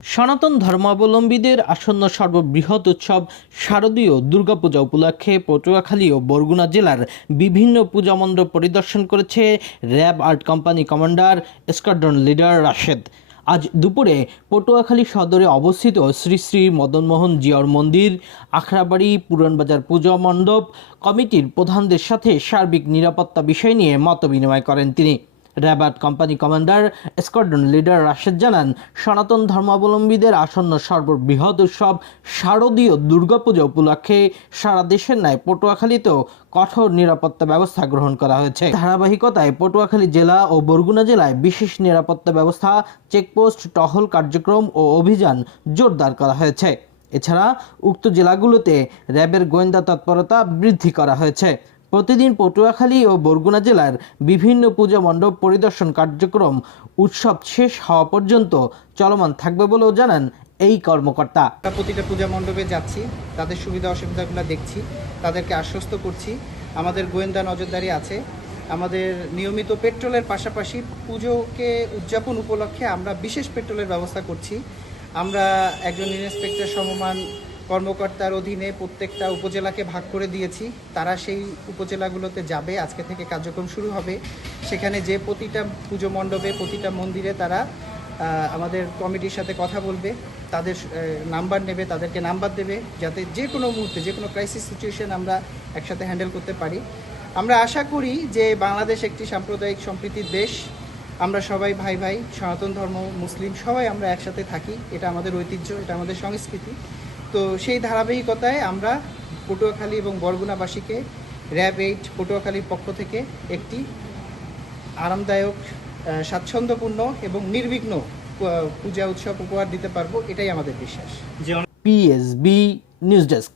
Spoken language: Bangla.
সনাতন ধর্মাবলম্বীদের আসন্ন সর্ববৃহৎ উৎসব শারদীয় দুর্গাপূজা উপলক্ষে পটুয়াখালী ও বরগুনা জেলার বিভিন্ন পূজা মণ্ডপ পরিদর্শন করেছে RAB art company commander squadron leader Rashed. আজ দুপুরে পটুয়াখালী সদরে অবস্থিত শ্রী শ্রী মদনমোহন জিয়ার মন্দির, আখড়াবাড়ি, পুরানবাজার পূজা মণ্ডপ কমিটির প্রধানদের সাথে সার্বিক নিরাপত্তা বিষয় নিয়ে মতবিনিময় করেন তিনি। RAB art company commander squadron leader Rashed জানান, সনাতন ধর্মাবলম্বীদের আসন্ন সর্ববৃহৎ উৎসব শারদীয় দুর্গাপূজা উপলক্ষে সারা দেশের ন্যায় পটুয়াখালীতেও কঠোর নিরাপত্তা ব্যবস্থা গ্রহণ করা হয়েছে। ধারাবাহিকতায় পটুয়াখালী জেলা ও বরগুনা জেলায় বিশেষ নিরাপত্তা ব্যবস্থা, চেকপোস্ট, টহল কার্যক্রম ও অভিযান জোরদার করা হয়েছে। এছাড়া উক্ত জেলাগুলোতে র্যাবের গোয়েন্দা তৎপরতা বৃদ্ধি করা হয়েছে। প্রতিদিন পটুয়াখালী ও বরগুনা জেলার বিভিন্ন পূজা মণ্ডপ পরিদর্শন কার্যক্রম উৎসব শেষ হওয়া পর্যন্ত চলমান থাকবে বলেও জানান এই কর্মকর্তা। প্রতিটা পূজা মণ্ডপে যাচ্ছি, তাদের সুবিধা অসুবিধাগুলো দেখছি, তাদেরকে আশ্বস্ত করছি। আমাদের গোয়েন্দা নজরদারি আছে। আমাদের নিয়মিত পেট্রোলের পাশাপাশি পুজোকে উদযাপন উপলক্ষে আমরা বিশেষ পেট্রোলের ব্যবস্থা করছি। আমরা একজন ইন্সপেক্টর সমমান কর্মকর্তার অধীনে প্রত্যেকটা উপজেলাকে ভাগ করে দিয়েছি। তারা সেই উপজেলাগুলোতে যাবে, আজকে থেকে কার্যক্রম শুরু হবে। সেখানে যে প্রতিটা পুজো মণ্ডপে, প্রতিটা মন্দিরে তারা আমাদের কমিটির সাথে কথা বলবে, তাদের নাম্বার নেবে, তাদেরকে নাম্বার দেবে, যাতে যে কোনো মুহূর্তে যে কোনো ক্রাইসিস সিচুয়েশন আমরা একসাথে হ্যান্ডেল করতে পারি। আমরা আশা করি যে বাংলাদেশ একটি সাম্প্রদায়িক সম্প্রীতির দেশ। আমরা সবাই ভাই ভাই, সনাতন ধর্ম, মুসলিম সবাই আমরা একসাথে থাকি। এটা আমাদের ঐতিহ্য, এটা আমাদের সংস্কৃতি। তো সেই ধারাবাহিকতায় আমরা পটুয়াখালী এবং বরগুনাবাসীকে র্যাব 8 পটুয়াখালীর পক্ষ থেকে একটি আরামদায়ক, স্বাচ্ছন্দ্যপূর্ণ এবং নির্বিঘ্ন পূজা উৎসব উপহার দিতে পারবো, এটাই আমাদের বিশ্বাস। PSB news desk.